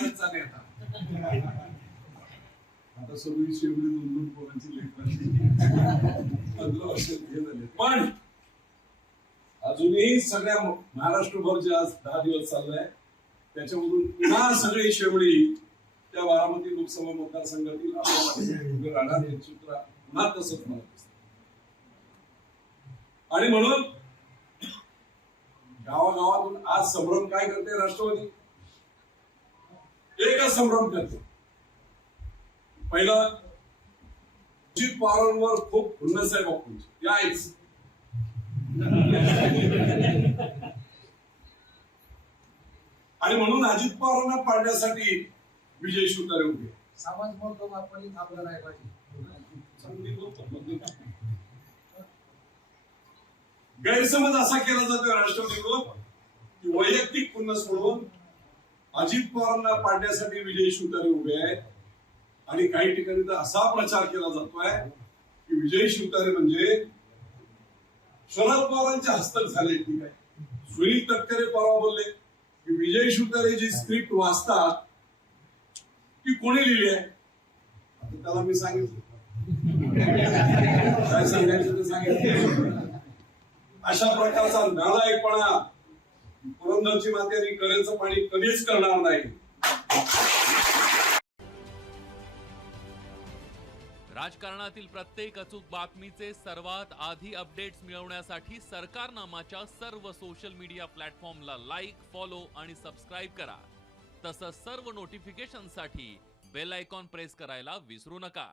चालेल आता सगळी शेवटी 2-2 पोरांची लेकरांची 15 वर्षात हे झाले. पण अजूनही सगळ्या महाराष्ट्रभर जे आज 10 दिवस चाललाय त्याच्यामधून पुन्हा सगळी शेवटी त्या बारामती लोकसभा मतदारसंघातील आपल्या उभे राहणार हे चित्र पुन्हा तसंच मला दिसतं. आणि म्हणून गावागावातून आज संभ्रम काय करते राष्ट्रवादी, एकच संभ्रम करते. पहिलं अजित पवारांवर खूप खुन्नस आहे बापूंची यायच आणि म्हणून अजित पवारांना पाडण्यासाठी विजय शिवतारे उभे. समाज म्हणतो आपण थांबला नाही पाहिजे. गैरसमज असा केला जातोय राष्ट्रवादीकडून की वैयक्तिक खुन्नस म्हणून अजित पवारांना पाडण्यासाठी विजय शिवतारे उभे आहेत. आणि काही ठिकाणी तर असा प्रचार केला जातोय की विजय शिवतारे म्हणजे शरद पवारांच्या हस्तक झाले. ठीक आहे, सुनील तटकरे परवा बोलले की विजय शिवतारे जी स्क्रिप्ट वाचतात ती कोणी लिहिली आहे. आता त्याला मी सांगितलं काय सांगायचं ते सांगितलं. अशा प्रकारचा नालायकपणा पुरंदरची माती आणि करेचं पाणी कधीच करणार नाही. राजकारणातील प्रत्येक अचूक बातमीचे सर्वात आधी अपडेट्स मिळवण्यासाठी सरकारनामाच्या सर्व सोशल मीडिया प्लॅटफॉर्मला लाईक, फॉलो आणि सबस्क्राईब करा. तसंच सर्व नोटिफिकेशनसाठी बेल आयकॉन प्रेस करायला विसरू नका.